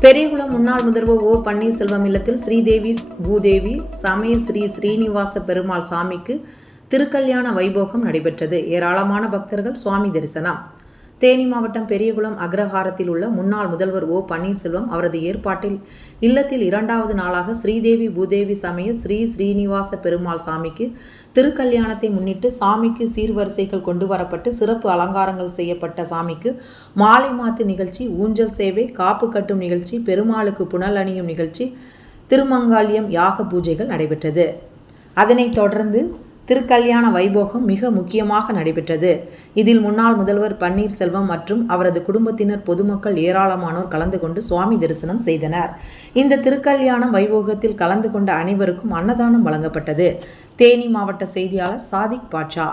பெரியகுளம் முன்னாள் முதல்வர் ஓ பன்னீர்செல்வம் இல்லத்தில் ஸ்ரீதேவி பூதேவி சமய ஸ்ரீ ஸ்ரீனிவாச பெருமாள் சாமிக்கு திருக்கல்யாண வைபோகம் நடைபெற்றது. ஏராளமான பக்தர்கள் சுவாமி தரிசனம். தேனி மாவட்டம் பெரியகுளம் அக்ரஹாரத்தில் உள்ள முன்னாள் முதல்வர் ஓ பன்னீர்செல்வம் அவரது ஏற்பாட்டில் இல்லத்தில் இரண்டாவது நாளாக ஸ்ரீதேவி பூதேவி சமய ஸ்ரீ ஸ்ரீனிவாச பெருமாள் சாமிக்கு திருக்கல்யாணத்தை முன்னிட்டு சாமிக்கு சீர்வரிசைகள் கொண்டு வரப்பட்டு சிறப்பு அலங்காரங்கள் செய்யப்பட்ட சாமிக்கு மாலை மாத்து நிகழ்ச்சி ஊஞ்சல் சேவை காப்பு கட்டும் நிகழ்ச்சி பெருமாளுக்கு புனல் அணியும் நிகழ்ச்சி திருமங்காளியம் யாக பூஜைகள் நடைபெற்றது. அதனைத் தொடர்ந்து திருக்கல்யாண வைபோகம் மிக முக்கியமாக நடைபெற்றது. இதில் முன்னாள் முதல்வர் பன்னீர்செல்வம் மற்றும் அவரது குடும்பத்தினர் பொதுமக்கள் ஏராளமானோர் கலந்து கொண்டு சுவாமி தரிசனம் செய்தனர். இந்த திருக்கல்யாண வைபோகத்தில் கலந்து கொண்ட அனைவருக்கும் அன்னதானம் வழங்கப்பட்டது. தேனி மாவட்ட செய்தியாளர் சாதிக் பாட்ஷா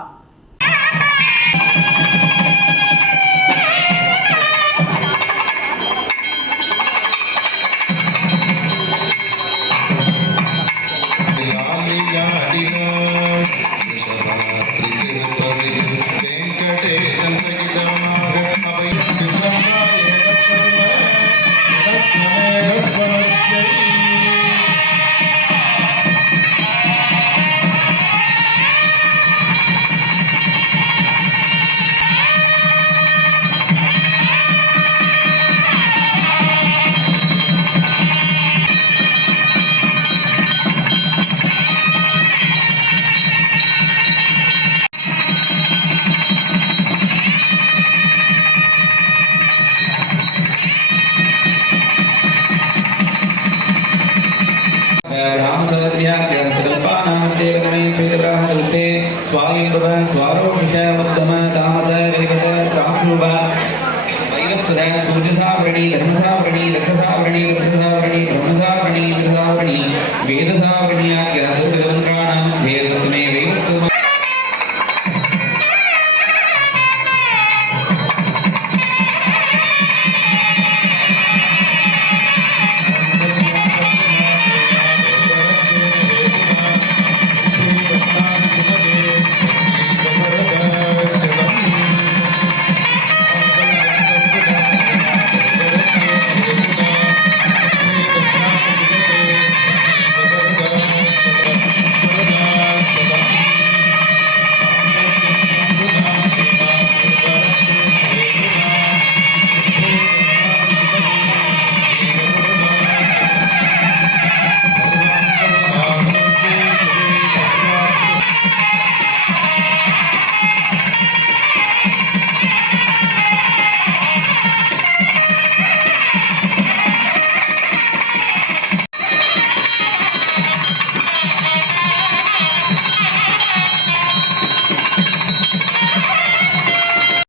रामसहस्रियात्यन्तकल्पानामत्येकदमेश्वरग्रहकल्पे स्वायुपद स्वारोक्षयवद्धम तामस विनिपद साम्रूप वैरस्वधा सूर्यसावरणी धर्मसावरणी रक्तसावरणी वृद्धसावरणी ब्रह्मसावरणी मृतसावरणी वेदसावरण्या